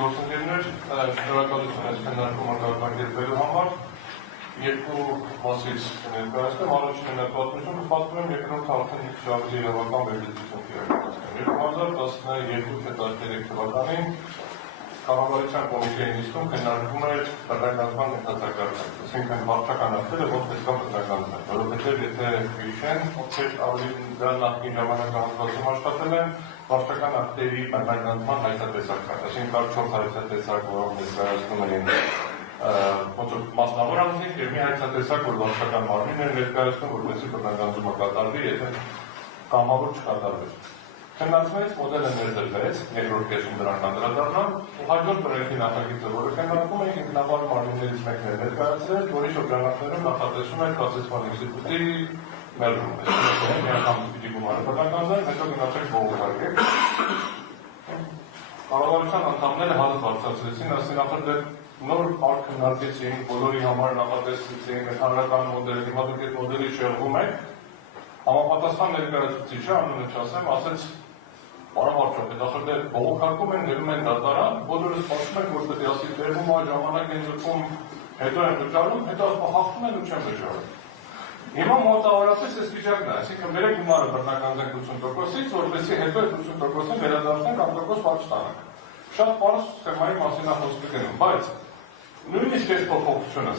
գործընկերներ, շնորհակալություն այս քննարկումը կազմակերպելու համար։ Երկու մասից ներկայացնեմ, առաջինը պատմություն կպատմեմ, երկրորդը արդեն շահի իրավական վերլուծություն կիրականացնեմ։ 2012 թվականին կառավարության կոմիտեի նիստում քննարկվում էր բռնագանձման ենթակարգը, այսինքն վարչական ակտերը ոնց պետք է բռնագանձվեն, որովհետև եթե հիշեն, ովքեր ավելի դրան նախկին ժամանակահատվածում աշխատել են, վարչական ակտերի բռնագանձման հայտնատեսակ կար, այսինքն 4 հայտնատեսակ, որոնք ներկայացնում էին մասնավոր անձինք և մի հայտնատեսակ, որ վարչական մարմինն էր ներկայացնում, որպեսզի բռնագանձումը կատարվի, եթե կամավոր չկատարվեր։ Քննարկվեց, մոդելը ներդրվեց, երկրորդ կեսում դրան անդրադառնամ, ու հաջորդ պրոյեկտի նախագիծը, որը քննարկում է ինքնաբար մարմիններից մեկն էր ներկայացրել, որի շրջանակներում նախատեսում էր կասեցման ինստիտուտի մերժում, այսինքն մի անգամ պիտի գումարը բռնագանձեն, հետո գնացեք բողոքարկեք։ Կառավարության անդամները հազիվ բարձրացրեցին, ասին ախր նոր парք քննարկեցին, բոլորի համար նախատեսեցին, հանրական մոդել, հիմա դուք այդ մոդելի շեղվում եք, համապատասխան ներկայացուցիչը անունը չասեմ, ասեց Բարավարչապետ, ախր դե բողոքարկում են, գնում են դատարան, բոլորը սպասում են, որ պետք է ասի տերվում է, ժամանակ են ձգում, հետո են վճարում, հետո հաղթում են ու չեն վճարում։ Հիմա մոտավորապես այս վիճակն է, այսինքն բերեք գումարը բռնագանձենք 80%-ից, որպեսզի հետո այդ 80%-ը վերադարձնենք 100% վարձ տանենք։ Շատ պարզ սխեմայի մասին է խոսքը գնում, բայց նույնիսկ այս փոփոխությունը,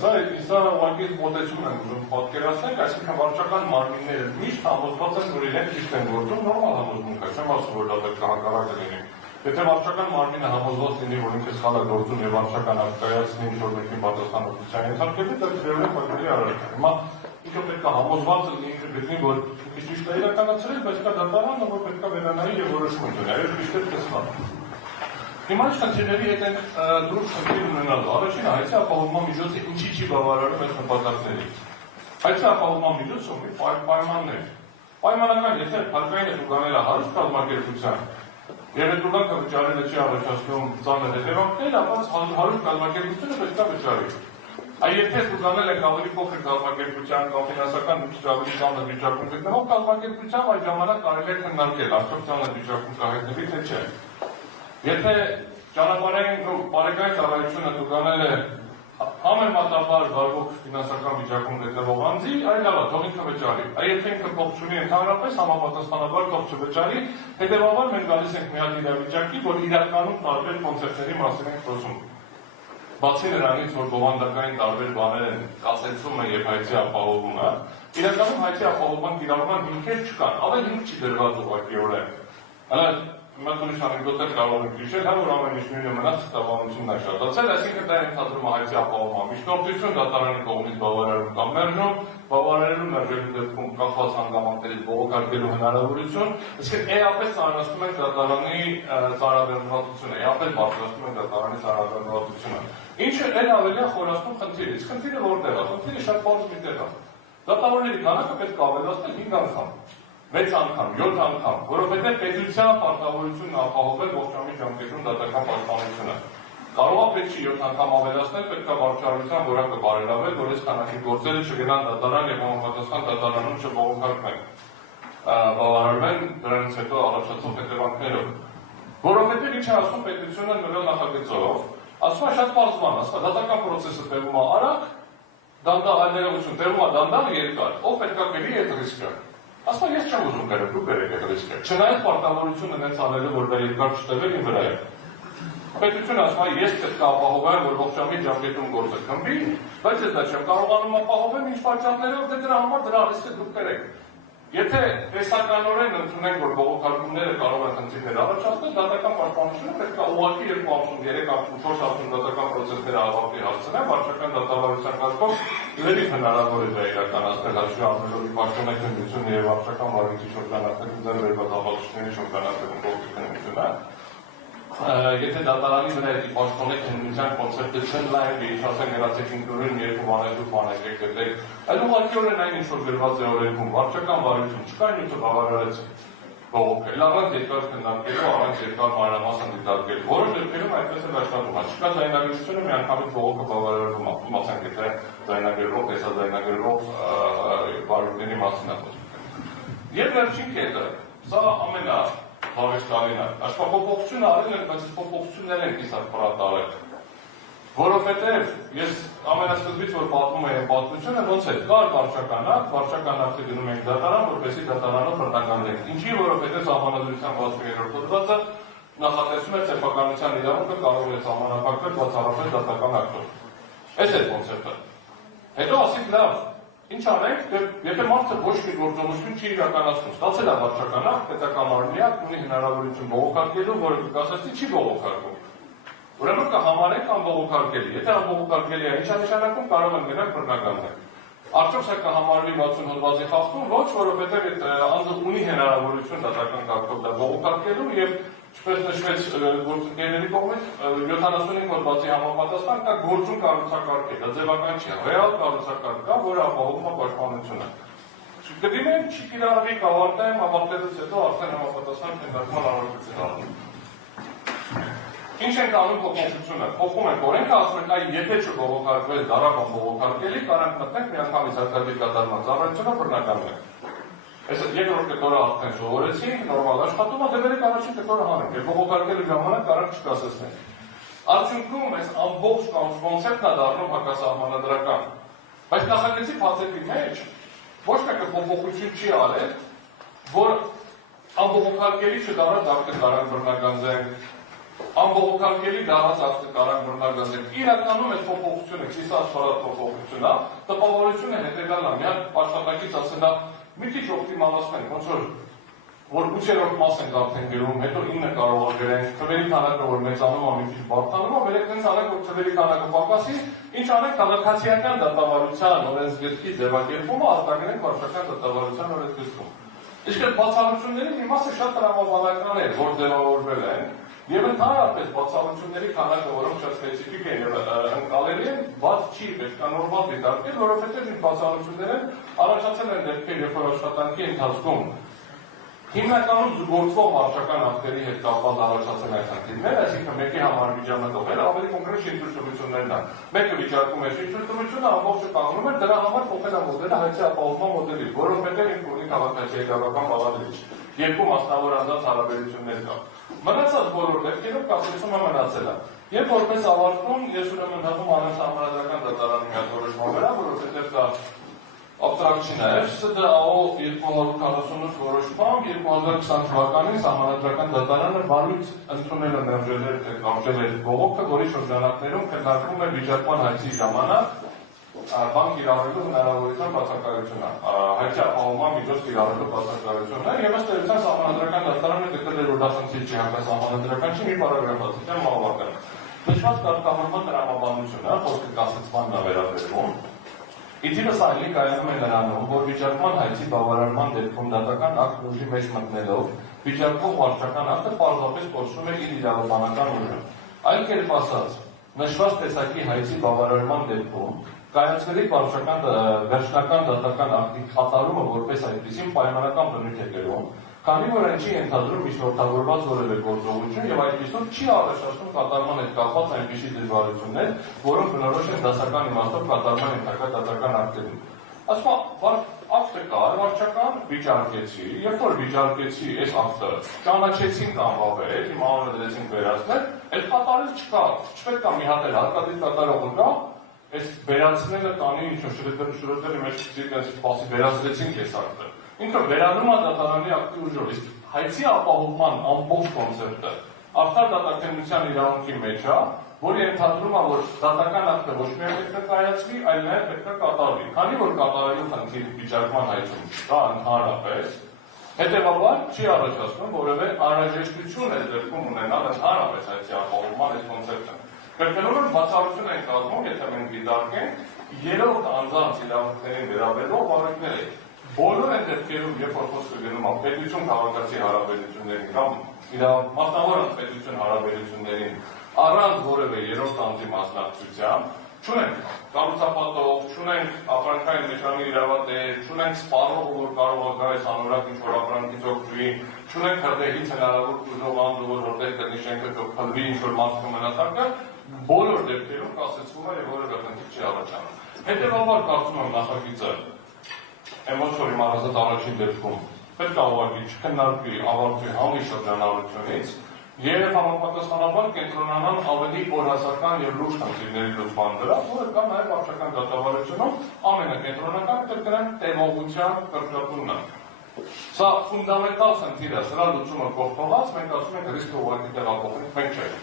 սա ուղղակի մոտեցում են ուզում պատկերացնենք, այսինքն վարչական մարմինները միշտ համոզված են, որ իրենք ճիշտ են գործում, նորմալ համոզմունք է, չեմ ասում, որ դա պետք է հակառակը լինի։ Եթե վարչական մարմինը համոզված լինի, որ ինքը սխալ է գործում եւ վարչական ակտայացնի ինչ-որ մեկին պատասխանատվության ենթարկելու, դա ջրել է պատերի արարք։ Հիմա ինքը պետք է համոզված լինի, ինքը գտնի, որ ինքը ճիշտ է իրականացրել, բայց կա դատարանը, որ պետք է վերանայի եւ որոշում ունենա, այլ ճիշտ է սխալ։ Հիմա ինչ խնդիրների հետ են դուրս խնդիր ունենալու։ Առաջինը հայցի ապահովման միջոցը ինչի չի բավարարում այս նպատակներից։ Հայցի ապահովման միջոցը ունի պայմաններ։ Պայմանական, եթե փակային է ուղղանել հարուստ կազմակերպության, եւ այդ ուղղակը վճարելը չի առաջացնում ծանր հետևանքներ, ապա հարուստ կազմակերպությունը պետք է վճարի։ Եթե ուղղանել եք ավելի փոքր կազմակերպության կամ ֆինանսական մի քիչ ավելի ծանր վիճակում գտնվող կազմակերպությամբ, այդ ժամանակ կարելի է քննարկել, արդյոք ծանր վիճակում կհայտնվի թե չէ։ Եթե ճանապարհային բարեկային ծառայությունը տուգանել է համեմատաբար վարվող ֆինանսական վիճակում գտնվող անձի, այլ լավ է, թող ինքը վճարի։ Եթե ինքը փող չունի ընդհանրապես համապատասխանաբար թող չվճարի, հետևաբար մենք գալիս ենք մի հատ իրավիճակի, որ իրականում տարբեր կոնցեպտների մասին ենք խոսում։ Բացի նրանից, որ բովանդակային տարբեր բաներ են կասեցումը եւ հայցի ապահովումը, իրականում հայցի ապահովման կիրառման հիմքեր չկան, ավել հիմք չի դրված ուղղակիորեն։ Հիմա ուրիշ անեկդոտներ կարող ենք հիշել, հա որ ամեն ինչ նույնը մնաց ցտավանությունն է շատացել, այսինքն դա ենթադրում է հայցի ապահովման միջնորդություն, դատարանի կողմից բավարարում կամ մերժում, բավարարելու մերժելու դեպքում կախված հանգամանքներից բողոքարկելու հնարավորություն, այսինքն էապես ծանրացնում են դատարանի ծառայողությունը, էապես բարձրացնում են դատարանի ծառայողությունը։ Ինչը էլ ավելի է խորացնում խնդիրը, իսկ խնդիրը որտեղ է, խնդիրը շատ պարզ մի տեղ է։ Դատարանների քանակը պետք է ավելացնել 5 անգամ։ 6 անգամ, 7 անգամ, որովհետև պետության պարտավորությունն ապահովել ողջամիտ ժամկետում դատական պաշտպանությունը։ Կարող է պետք չի 7 անգամ ավելացնել, պետք է վարչարության որակը բարելավել, որ այս քանակի գործերը չգնան դատարան եւ համապատասխան դատարանում չբողոքարկվեն, բավարարվեն դրանից հետո առաջացող հետևանքներով։ Որովհետև ինչ է ասում պետությունը նոր նախագծով, ասում է շատ պարզ բան, ասում է դատական process-ը տևում է արագ, դանդաղ ներողություն, տևում է դանդաղ երկար, ով պետք է կերի այդ ռիսկը։ Ասում ես չեմ ուզում կերել, դուք կերեք այդ ռիսկը։ Չնայած պարտավորությունը նենց անելու, որ դա երկար չտևել իմ վրա է։ Պետությունը ասում է, ես պետք է ապահովեմ, որ ողջամիտ ժամկետում գործը քննվի, բայց ես դա չեմ կարողանում ապահովել, ինչ պատճառներով, դե դրա համար դրա ռիսկը դուք կերեք։ Եթե տեսականորեն ընդունենք, որ բողոքարկումները կարող են խնդիրներ առաջացնել, դատական պաշտպանությունը պետք է ուղղակի 2-3 անգամ 4 անգամ դատական process-ները ավարտի հասցնել, վարչական դատավարության կարգով լրիվ հնարավոր է դա իրականացնել հաշվի առնելով պաշտոնաքննությունը եւ վարչական վարույթի շրջանակներում ձեռբերված ապացույցների շրջանակներում փոխկրկնությունը։ Եթե դատարանի վրա այդ պաշտոնաքննության կոնցեպտը չընդլայնվի, ինչ ասենք գրացեք ինքնուրույն երկու բաներով բանեք գտեք, այլ ուղղակիորեն այն ինչ որ գրված է օրենքում, վարչական վարույթում չկա նյութը բավարարեց բողոքել, առանց երկար քննարկելու, առանց երկար մանրամասն դիտարկելու, որոշ դեպքերում այդպես էլ աշխատում է, չկա ձայնագրությունը միանգամից բողոքը բավարարվում է, իմացանք եթե ձայնագրվող, տեսաձայնագրվող վարույթների մասին է խոսքը։ Եվ վերջին կետը, սա Լավեջ կալին է։ Աշխա փոփոխություն արել են, բայց փոփոխություններ են կիսատ պրատարել։ Որովհետև ես ամենասկզբից որ պատմում եմ պատմությունը, ոնց է, կար վարչական ակտը գնում ենք դատարան, որպեսզի դատարանով բռնականենք։ Ինչի, որովհետև Սահմանադրության 63-րդ հոդվածը նախատեսում է սեփականության իրավունքը կարող է սահմանափակվել բացառապես դատական ակտով։ Այս է կոնցեպտը։ Հետո ասենք լավ, ինչ անենք, եթե մարդը ոչ մի գործողություն չի իրականացնում, ստացել է վարչական ակտ, պետական արմի ակտ, ունի հնարավորություն բողոքարկելու, որը կասեցի չի բողոքարկում։ Ուրեմն կհամարենք անբողոքարկելի։ Եթե անբողոքարկելի է, ինչ է նշանակում, կարող են նրանք բռնականներ։ Արդյոք սա կհամարվի 60 հոդվածի խախտում, ոչ, որովհետև այդ անձը ունի հնարավորություն դատական կարգով դա բողոքարկելու եւ ինչպես նշվեց գործընկերների կողմից 75 հոդվածի համապատասխան կա գործուն կառուցակարգ է, դա ձևական չի, ռեալ կառուցակարգ կա, որը ապահովում է պաշտպանությունը։ Կդիմենք չի կիրառվի կավարտեմ, ավարտելուց հետո արդեն համապատասխան քննարկման առարկություն առնում։ Ինչ ենք անում փոփոխությունը, փոխում ենք օրենքը, ասում ենք, այ եթե չբողոքարկվել դարական բողոքարկելի, կարանք մտնենք միանգամից հարկադիր կատարման ծառայությունը բռնականներ։ Այս երկրորդ կտորը արդեն սովորեցինք, նորմալ աշխատում է, դեպի առաջին կտորը հանենք, եւ բողոքարկելու ժամանակ կարանք չկասեցնենք։ Արդյունքում այս ամբողջ կոնցեպտն է դառնում հակասահմանադրական։ Բայց նախագծի փաթեթի մեջ ոչ մեկը փոփոխություն չի արել, որ անբողոքարկելի չդառնա ակտը կարանք բռնականենք, անբողոքարկելի դառած ակտը կարանք բռնականենք։ Իրականում այս փոփոխությունը, կիսած ֆարատ փոփոխությունն է, տպավորությունը հետեւյալն է, միայն աշխատակից ասելա մի քիչ օպտիմալացնենք, ոնց որ 8-րդ մաս ենք արդեն գրում, հետո 9 կարող է գրենք, թվերի քանակը որ մեծանում է, մի քիչ բարդանում է, վերեք տենց անենք, որ թվերի քանակը պակասի, ինչ անենք, քաղաքացիական դատավարության օրենսգրքի ձևակերպումը արտագրենք վարչական դատավարության օրենսգրքում։ Իսկ այդ բացառությունների մի մասը շատ տրամաբանական էր, որ ձևավորվել են, եւ ընդհանրապես բացառությունների քանակը, որոնք շատ սպეციფიկ են եւ ընկալելի են, բաց չի պետքանորմալ դիտարկել, որովհետեւ այդ բացառությունները առաջացել են դեպքեր, երբ որ աշխատանքի ընթացքում հիմնականում զուգորդվող վարչական ակտերի հետ կապված առաջացել են խնդիրներ, այսինքն մեկի համար միջամտողները ավելի կոնկրետ շինություններն են։ Մեկը վիճակում է շինությունը, ամբողջը կանգնում է, դրա համար փոխել է մոդելը հայցի ապահովման մոդելի, որովհետեւ ինքը ունի քաղաքացիական բաղադրիչ։ Երկու մասնավոր անձանց հարաբերություններ կա։ Մնացած բոլոր դեպքերում կապացումը մնացել է։ Երբ որպես ավարտում, ես ուրեմն հանում անհասարական դատարանի մի հատ որոշման վրա, որովհետեւ դա Abstract չնայր, ՍԴԱՕ 248 որոշմամբ 2020 թվականին Սահմանադրական դատարանը վարույթ ընդունել է ներժել էր բողոքը, որի շրջանակներում քննարկվում է վիճակման հայցի ժամանակ բանկ կիրառելու հնարավորության բացակայությունը, հայցի ապահովման միջոց կիրառելու բացակայությունը, եւ ըստ էության Սահմանադրական դատարանը գտել էր, որ դա խնդիր չի, հակասահմանադրական չի, մի պարագրաֆացիան մահվական։ Նշված կարգավորման տրամաբանությունը, խոսքը կասեցմանն է վերաբերվում, Իդիրս այլի կայանում է նրանում, որ վիճակման հայցի բավարարման դեպքում դատական ակտ ուժի մեջ մտնելով, վիճակվող վարչական ակտը պարզապես կորցնում է իր իրավաբանական ուժը։ Այլ կերպ ասած, նշված տեսակի հայցի բավարարման դեպքում կայացվելիք վերջնական դատական ակտի կատարումը որպես այդպիսին պայմանական բնույթ է կրում, քանի որ այն չի ենթադրում միջնորդավորված որևէ գործողություն եւ այդպիսով չի առաջացնում կատարման հետ կապված այնպիսի դժվարություններ, որոնք բնորոշ են դասական իմաստով կատարման ենթակա դատական ակտերում։ Ասում ակտը կար, վարչական վիճարկեցի, երբ որ վիճարկեցի այս ակտը, ճանաչեցինք անվավել, հիմա անունը դրեցինք վերացնել, այդ կատարել չկա, չպետք է մի հատ էլ հարկադիր կատարողը կա, այս վերացնելը կանի ինչ-որ շրոտերի մեջ այդպես սպասի վերացրեցինք այս ակտը։ Ինքը վերանում է դատարանի ակտի ուժով, իսկ հայցի ապահովման ամբողջ կոնցեպտը արդար դատականության իրավունքի մեջ է, որը ենթադրում է, որ դատական ակտը ոչ միայն պետք է կայացվի, այլ նաև պետք է կատարվի։ Քանի որ կատարելու խնդիր վիճակման հայցում չկա ընդհանրապես, հետևաբար չի առաջացնում որևէ անհրաժեշտություն այս դեպքում ունենալ ընդհանրապես հայցի ապահովման այս կոնցեպտը։ Կրկնորեն բացառություն են կազմում, եթե մենք դիտարկենք երրորդ անձանց իրավունքներին վերաբերող վարույթները։ Բոլոր այդ դեպքերում, երբ որ խոսքը գնում է պետություն քաղաքացի հարաբերություններին կամ մասնավոր պետություն հարաբերություններին, առանց որևէ երրորդ անձի մասնակցության, չունենք կառուցապատող, չունենք ապրանքային մեխանի իրավատեր, չունենք սպառողը, որ կարող է գա այս անորակ ինչ-որ ապրանքից օգտվի, չունենք հրդեհից հնարավոր ուժով անձը, որ հրդեհ կրնի շենքը կփլվի ինչ-որ մարդու մնացարկը, բոլոր դեպքերում կասեցվում է եւ որևէ խնդիր չի առաջանում։ Հետևաբար կարծում եմ նախագիծը Եմոց որ իմ առանձնած առաջին դեպքում պետք է ուղղակի չքննարկվի ավարտի համի շրջանառությունից եւ համապատասխանաբար կենտրոնանան ավելի օրհասական եւ լուրջ խնդիրների լուծման վրա, որը կա նաեւ վարչական դատավարությունում ամենակենտրոնական կրկնեմ տևողության կրճատումն է։ Սա ֆունդամենտալ խնդիր է, սրա լուծումը կողքողած մենք ասում ենք ռիսկը ուղղակի տեղափոխենք, մենք չէ։